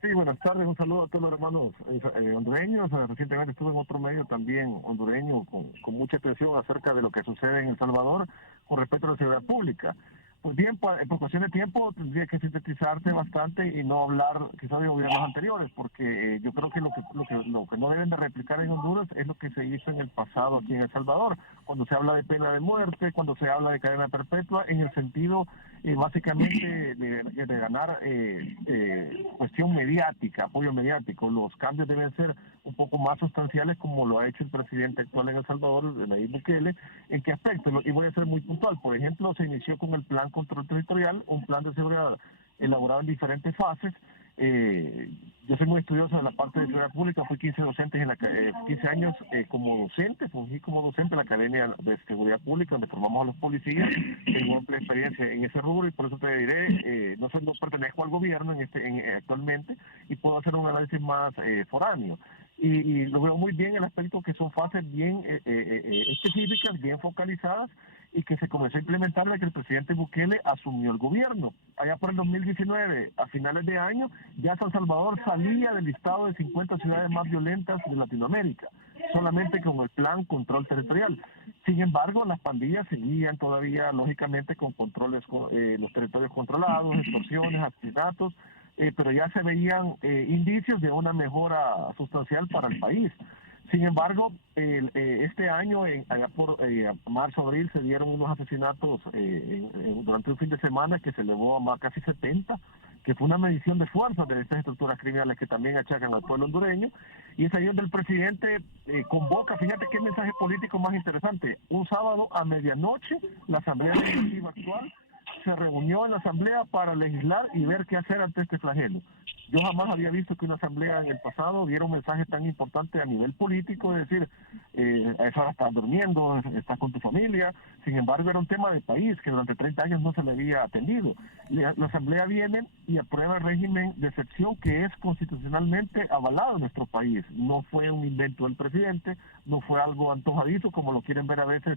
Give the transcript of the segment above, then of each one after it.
Sí, buenas tardes, un saludo a todos los hermanos hondureños. Recientemente estuve en otro medio también hondureño con mucha atención acerca de lo que sucede en El Salvador con respecto a la seguridad pública. Pues bien, por cuestión de tiempo tendría que sintetizarse bastante y no hablar quizás de gobiernos anteriores, porque yo creo que lo que no deben de replicar en Honduras es lo que se hizo en el pasado aquí en El Salvador, cuando se habla de pena de muerte, cuando se habla de cadena perpetua, en el sentido básicamente de ganar cuestión mediática, apoyo mediático. Los cambios deben ser un poco más sustanciales, como lo ha hecho el presidente actual en El Salvador, Nayib Bukele. ¿En qué aspecto? Y voy a ser muy puntual. Por ejemplo, se inició con el Plan Control Territorial, un plan de seguridad elaborado en diferentes fases. Yo soy muy estudioso de la parte de seguridad pública, fui 15 docentes 15 años como docente, fungí como docente en la Academia de Seguridad Pública, donde formamos a los policías. Tengo amplia experiencia en ese rubro y por eso te diré, no pertenezco al gobierno actualmente y puedo hacer un análisis más foráneo. Y lo veo muy bien el aspecto que son fases bien específicas, bien focalizadas, y que se comenzó a implementar desde que el presidente Bukele asumió el gobierno. Allá por el 2019, a finales de año, ya San Salvador salía del listado de 50 ciudades más violentas de Latinoamérica, solamente con el plan control territorial. Sin embargo, las pandillas seguían todavía, lógicamente, con controles, los territorios controlados, extorsiones, asesinatos, pero ya se veían indicios de una mejora sustancial para el país. Sin embargo, este año, allá por marzo-abril, se dieron unos asesinatos durante un fin de semana que se elevó a casi 70, que fue una medición de fuerza de estas estructuras criminales que también achacan al pueblo hondureño. Y es ahí donde el presidente convoca, fíjate qué mensaje político más interesante, un sábado a medianoche, la Asamblea Legislativa actual se reunió en la Asamblea para legislar y ver qué hacer ante este flagelo. Yo jamás había visto que una asamblea en el pasado diera un mensaje tan importante a nivel político, es decir, a esa hora estás durmiendo, estás con tu familia. Sin embargo, era un tema de país que durante 30 años no se le había atendido. La asamblea viene y aprueba el régimen de excepción que es constitucionalmente avalado en nuestro país. No fue un invento del presidente, no fue algo antojadizo como lo quieren ver a veces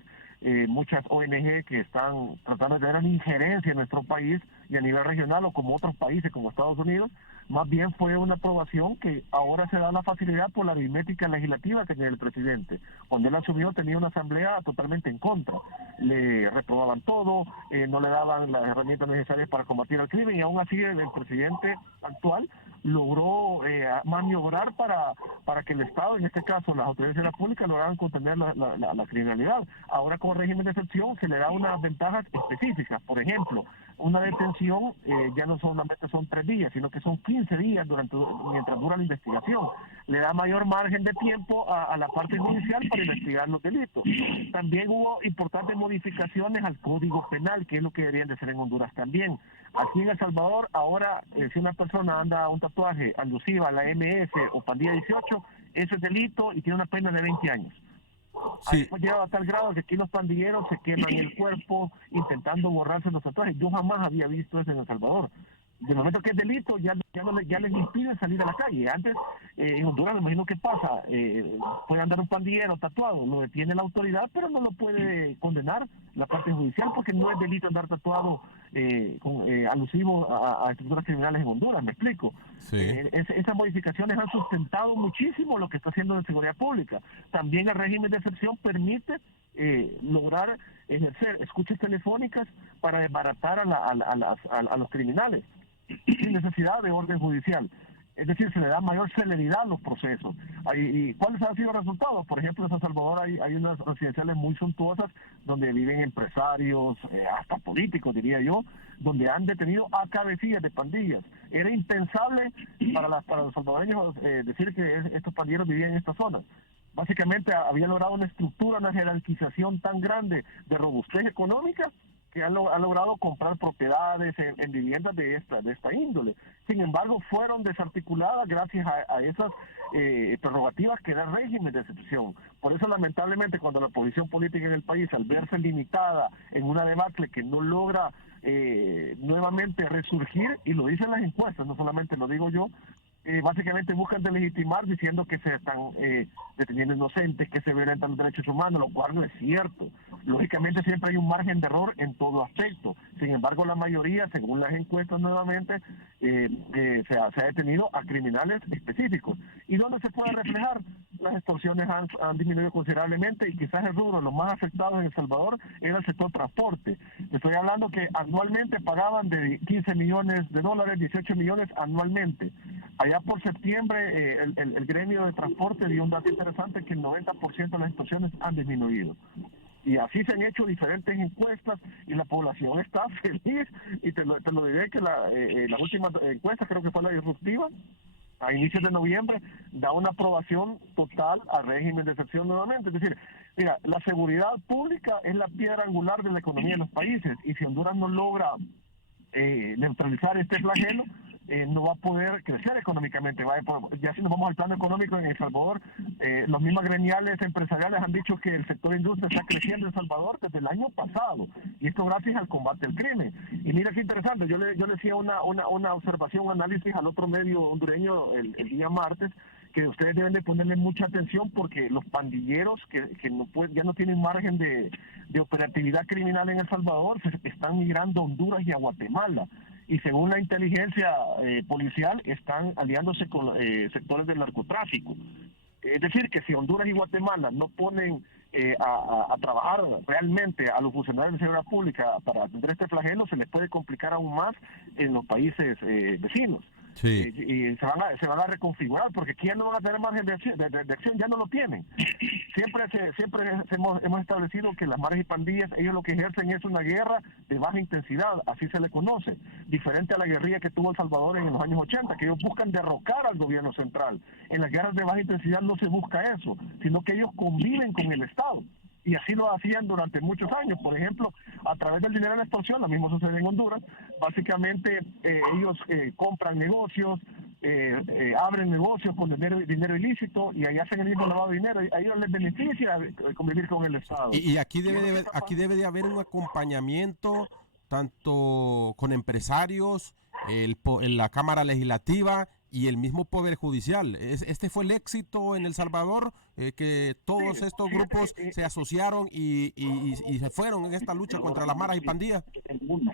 muchas ONG que están tratando de tener una injerencia en nuestro país y a nivel regional o como otros países como Estados Unidos. Más bien fue una aprobación que ahora se da la facilidad por la aritmética legislativa que tiene el presidente. Cuando él asumió tenía una asamblea totalmente en contra. Le reprobaban todo, no le daban las herramientas necesarias para combatir el crimen y aún así el presidente actual logró maniobrar para que el Estado, en este caso las autoridades de la pública, lograran contener la criminalidad. Ahora con régimen de excepción se le da unas ventajas específicas. Por ejemplo, una detención ya no solamente son 3 días, sino que son 15 días mientras dura la investigación. Le da mayor margen de tiempo a la parte judicial para investigar los delitos. También hubo importantes modificaciones al Código Penal, que es lo que deberían de ser en Honduras también. Aquí en El Salvador, ahora, si una persona anda un tatuaje alusiva a la MS o pandilla 18, eso es delito y tiene una pena de 20 años. Sí, Pues llegado a tal grado que aquí los pandilleros se queman el cuerpo intentando borrarse los tatuajes. Yo jamás había visto eso en El Salvador. De momento que es delito, ya les impiden salir a la calle. Antes, en Honduras, me imagino que pasa, puede andar un pandillero tatuado, lo detiene la autoridad, pero no lo puede condenar la parte judicial porque no es delito andar tatuado alusivo a estructuras criminales en Honduras, me explico. sí. Esas modificaciones han sustentado muchísimo lo que está haciendo la seguridad pública. También el régimen de excepción permite lograr ejercer escuchas telefónicas para desbaratar a los criminales sin necesidad de orden judicial. Es decir, se le da mayor celeridad a los procesos. ¿Y cuáles han sido los resultados? Por ejemplo, en San Salvador hay unas residenciales muy suntuosas donde viven empresarios, hasta políticos, diría yo, donde han detenido a cabecillas de pandillas. Era impensable para los salvadoreños decir que estos pandilleros vivían en esta zona. Básicamente había logrado una estructura, una jerarquización tan grande de robustez económica que han logrado comprar propiedades en viviendas de esta índole. Sin embargo, fueron desarticuladas gracias a esas prerrogativas que da el régimen de excepción. Por eso, lamentablemente, cuando la posición política en el país, al verse limitada en una debacle que no logra nuevamente resurgir, y lo dicen las encuestas, no solamente lo digo yo, básicamente buscan delegitimar diciendo que se están deteniendo inocentes, que se violentan los derechos humanos, lo cual no es cierto. Lógicamente siempre hay un margen de error en todo aspecto. Sin embargo, la mayoría, según las encuestas nuevamente, se ha detenido a criminales específicos. ¿Y dónde se puede reflejar? Las extorsiones han disminuido considerablemente y quizás el rubro los más afectados en El Salvador era el sector transporte. Estoy hablando que anualmente pagaban de 15 millones de dólares, 18 millones anualmente. Allá por septiembre el gremio de transporte dio un dato interesante que el 90% de las extorsiones han disminuido. Y así se han hecho diferentes encuestas y la población está feliz. Y te lo diré que la última encuesta, creo que fue la disruptiva, a inicios de noviembre, da una aprobación total al régimen de excepción nuevamente. Es decir, mira, la seguridad pública es la piedra angular de la economía de los países, y si Honduras no logra neutralizar este flagelo, no va a poder crecer económicamente. Ya si nos vamos al plano económico en El Salvador, los mismos gremiales empresariales han dicho que el sector industria está creciendo en El Salvador desde el año pasado, y esto gracias al combate al crimen. Y mira qué interesante, yo le hacía una observación, un análisis al otro medio hondureño el día martes, que ustedes deben de ponerle mucha atención, porque los pandilleros que ya no tienen margen de operatividad criminal en El Salvador se están migrando a Honduras y a Guatemala, y según la inteligencia policial están aliándose con sectores del narcotráfico. Es decir, que si Honduras y Guatemala no ponen a trabajar realmente a los funcionarios de seguridad pública para atender este flagelo, se les puede complicar aún más en los países vecinos. Sí. Y se van a reconfigurar, porque aquí ya no van a tener margen de acción, ya no lo tienen. Siempre hemos establecido que las maras y pandillas, ellos lo que ejercen es una guerra de baja intensidad, así se le conoce, diferente a la guerrilla que tuvo El Salvador en los años 80, que ellos buscan derrocar al gobierno central. En las guerras de baja intensidad no se busca eso, sino que ellos conviven con el Estado. Y así lo hacían durante muchos años. Por ejemplo, a través del dinero de la extorsión, lo mismo sucede en Honduras. Básicamente ellos compran negocios, abren negocios con dinero ilícito, y ahí hacen el mismo lavado de dinero. A ellos les beneficia convivir con el Estado. Y aquí debe de haber un acompañamiento tanto con empresarios, la Cámara Legislativa y el mismo Poder Judicial. Este fue el éxito en El Salvador, que todos estos grupos se asociaron y se fueron en esta lucha contra las maras y pandillas.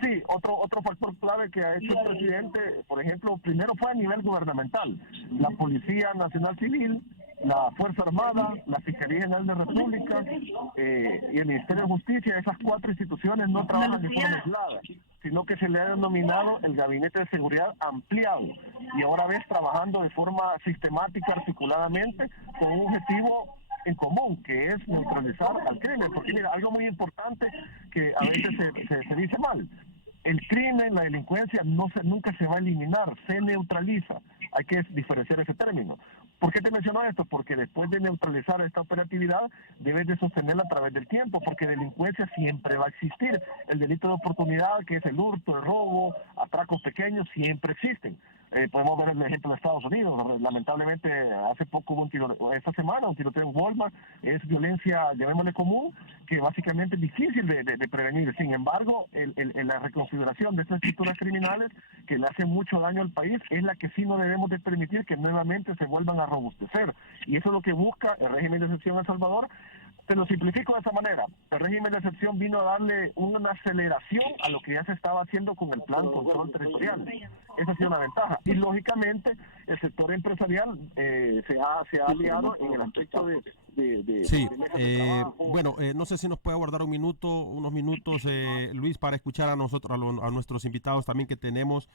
Sí, otro factor clave que ha hecho el presidente, por ejemplo, primero fue a nivel gubernamental. La Policía Nacional Civil, la Fuerza Armada, la Fiscalía General de la República y el Ministerio de Justicia, esas 4 instituciones no trabajan de forma aislada, sino que se le ha denominado el Gabinete de Seguridad Ampliado, y ahora ves trabajando de forma sistemática, articuladamente, con un objetivo en común, que es neutralizar al crimen. Porque mira, algo muy importante que a veces se dice mal: el crimen, la delincuencia nunca se va a eliminar, se neutraliza. Hay que diferenciar ese término. ¿Por qué te menciono esto? Porque después de neutralizar esta operatividad, debes de sostenerla a través del tiempo, porque delincuencia siempre va a existir. El delito de oportunidad, que es el hurto, el robo, atracos pequeños, siempre existen. Podemos ver el ejemplo de Estados Unidos. Lamentablemente, hace poco hubo esta semana un tiroteo en Walmart. Es violencia, llamémosle común, que básicamente es difícil de prevenir. Sin embargo, la reconfiguración de estas estructuras criminales que le hacen mucho daño al país es la que sí no debemos de permitir que nuevamente se vuelvan a robustecer. Y eso es lo que busca el régimen de excepción en El Salvador. Te lo simplifico de esta manera: el régimen de excepción vino a darle una aceleración a lo que ya se estaba haciendo con el plan control territorial. Esa ha sido una ventaja. Y lógicamente el sector empresarial se ha aliado en el aspecto de sí, bueno, no sé si nos puede guardar unos minutos, Luis, para escuchar a nosotros, a nuestros invitados también que tenemos